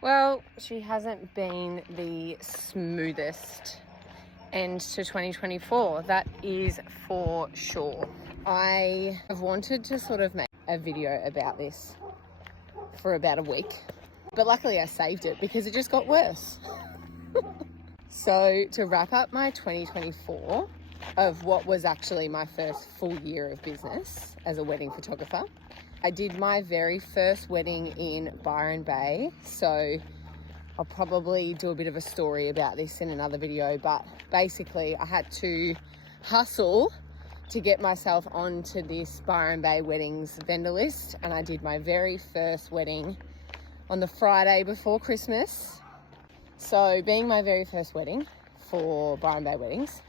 Well, she hasn't been the smoothest end to 2024, that is for sure. I have wanted to sort of make a video about this for about a week, but luckily I saved it because it just got worse. So to wrap up my 2024 of what was actually my first full year of business as a wedding photographer, I did my very first wedding in Byron Bay. So I'll probably do a bit of a story about this in another video, but basically I had to hustle to get myself onto this Byron Bay weddings vendor list, and I did my very first wedding on the Friday before Christmas. So being my very first wedding for Byron Bay Weddings,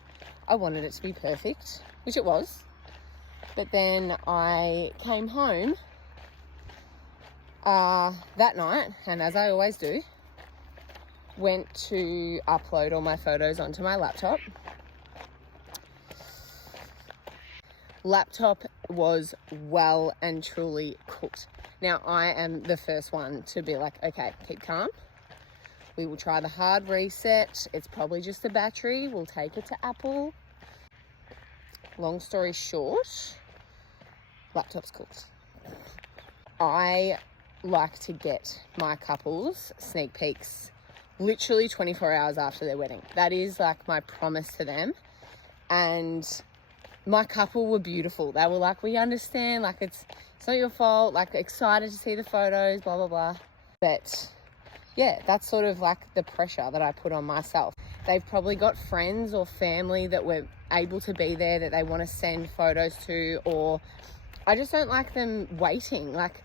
I wanted it to be perfect, which it was. But then I came home that night, and as I always do, went to upload all my photos onto my laptop. Laptop was well and truly cooked. Now, I am the first one to be like, okay, keep calm. We will try the hard reset. It's probably just the battery. We'll take it to Apple. Long story short, laptop's cooked. I like to get my couples sneak peeks literally 24 hours after their wedding. That is like my promise to them. And my couple were beautiful. They were like, we understand, like it's not your fault, like excited to see the photos, blah, blah, blah. But yeah, that's sort of like the pressure that I put on myself. They've probably got friends or family that were able to be there that they want to send photos to, or I just don't like them waiting. Like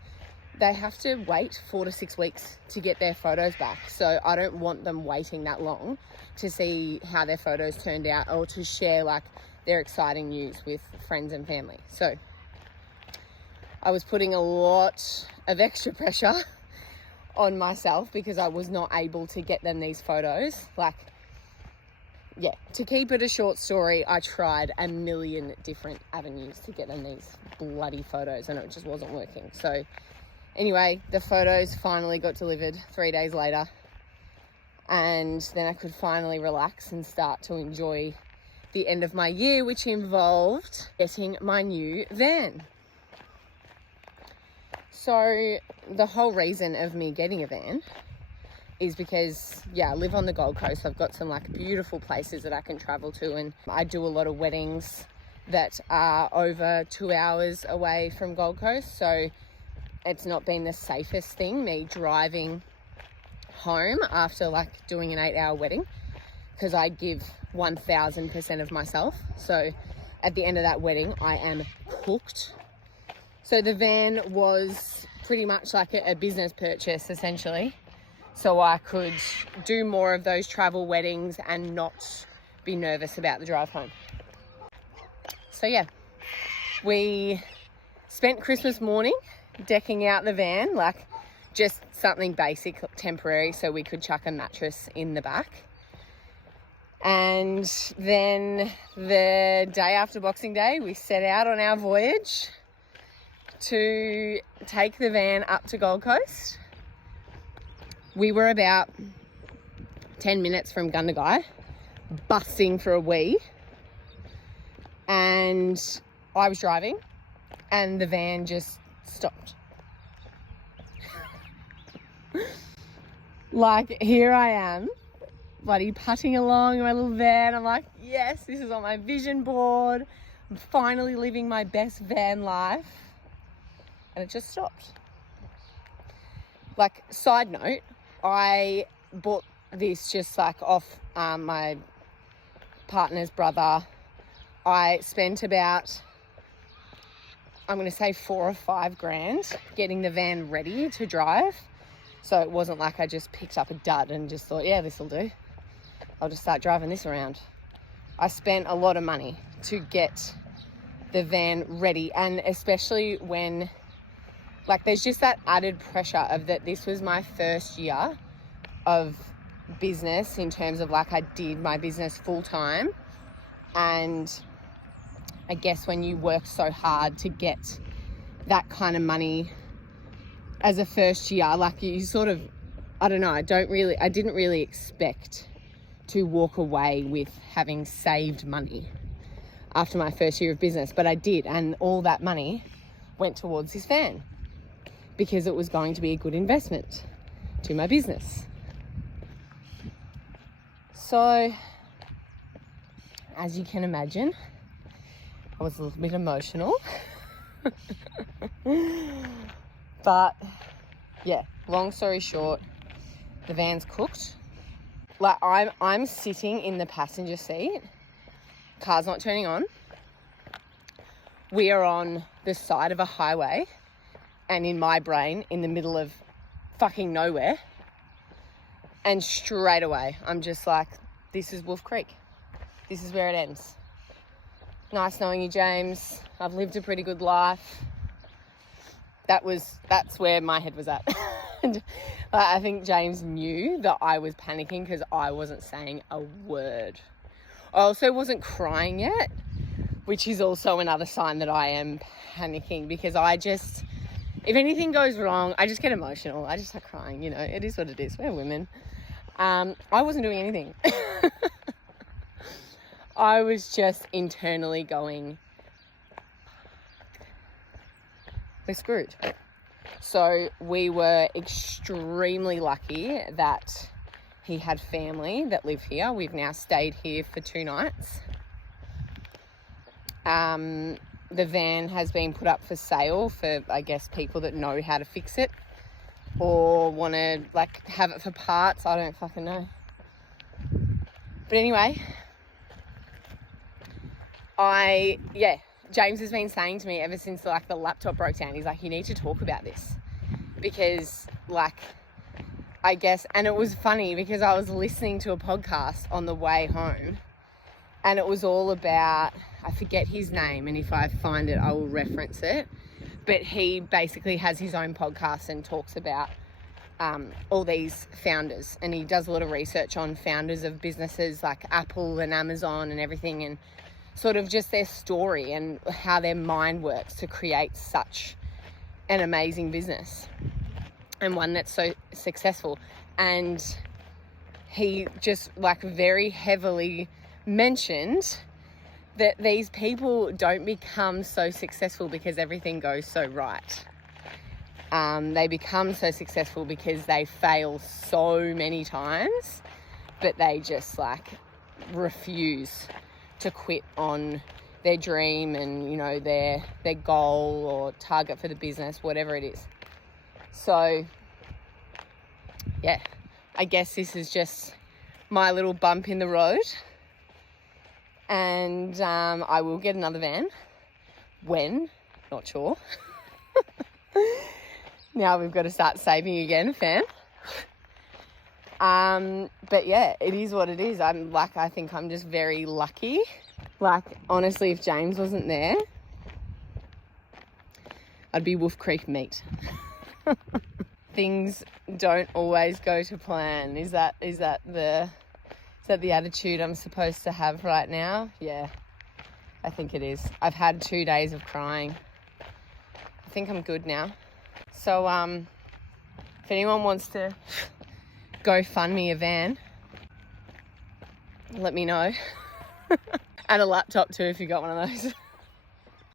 they have to wait 4 to 6 weeks to get their photos back. So I don't want them waiting that long to see how their photos turned out or to share like their exciting news with friends and family. So I was putting a lot of extra pressure on myself because I was not able to get them these photos. Like, yeah, to keep it a short story, I tried a million different avenues to get them these bloody photos and it just wasn't working. So anyway, the photos finally got delivered 3 days later, and then I could finally relax and start to enjoy the end of my year, which involved getting my new van. So the whole reason of me getting a van is because, yeah, I live on the Gold Coast. I've got some like beautiful places that I can travel to, and I do a lot of weddings that are over 2 hours away from Gold Coast. So it's not been the safest thing, me driving home after like doing an 8-hour wedding, because I give 1000% of myself. So at the end of that wedding, I am cooked. So the van was pretty much like a business purchase essentially. So I could do more of those travel weddings and not be nervous about the drive home. So yeah, we spent Christmas morning decking out the van, like just something basic, temporary, so we could chuck a mattress in the back. And then the day after Boxing Day, we set out on our voyage to take the van up to Gold Coast. We were about 10 minutes from Gundagai, busting for a wee. And I was driving and the van just stopped. Like, here I am, bloody putting along in my little van. I'm like, yes, this is on my vision board. I'm finally living my best van life. And it just stopped. Like, side note, I bought this just like off my partner's brother. I spent about, I'm going to say 4 or 5 grand getting the van ready to drive. So it wasn't like I just picked up a dud and just thought, yeah, this will do. I'll just start driving this around. I spent a lot of money to get the van ready, and especially when, like, there's just that added pressure of that this was my first year of business in terms of like I did my business full time. And I guess when you work so hard to get that kind of money as a first year, like you sort of I don't know, I didn't really expect to walk away with having saved money after my first year of business, but I did, and all that money went towards this van because it was going to be a good investment to my business. So, as you can imagine, I was a little bit emotional. But yeah, long story short, the van's cooked. Like, I'm sitting in the passenger seat, car's not turning on. We are on the side of a highway, and in my brain, in the middle of fucking nowhere. And straight away, I'm just like, this is Wolf Creek. This is where it ends. Nice knowing you, James. I've lived a pretty good life. That's where my head was at. And I think James knew that I was panicking because I wasn't saying a word. I also wasn't crying yet, which is also another sign that I am panicking, because if anything goes wrong, I just get emotional. I just start crying, you know, it is what it is. We're women. I wasn't doing anything. I was just internally going, we're screwed. So we were extremely lucky that he had family that live here. We've now stayed here for 2 nights. The van has been put up for sale for, I guess, people that know how to fix it or want to, like, have it for parts. I don't fucking know. But anyway, James has been saying to me ever since, like, the laptop broke down, he's like, you need to talk about this. Because, like, I guess, and it was funny because I was listening to a podcast on the way home, and it was all about, I forget his name, and if I find it, I will reference it. But he basically has his own podcast and talks about all these founders, and he does a lot of research on founders of businesses like Apple and Amazon and everything, and sort of just their story and how their mind works to create such an amazing business and one that's so successful. And he just, like, very heavily mentioned that these people don't become so successful because everything goes so right. They become so successful because they fail so many times, but they just, like, refuse to quit on their dream and, you know, their goal or target for the business, whatever it is. So, yeah, I guess this is just my little bump in the road. And I will get another van. When? Not sure. Now we've got to start saving again, fam. But yeah, it is what it is. I think I'm just very lucky. Like, honestly, if James wasn't there, I'd be Wolf Creek meat. Things don't always go to plan. Is that the attitude I'm supposed to have right now? Yeah, I think it is. I've had 2 days of crying. I think I'm good now. So, if anyone wants to go fund me a van, let me know. And a laptop too, if you got one of those.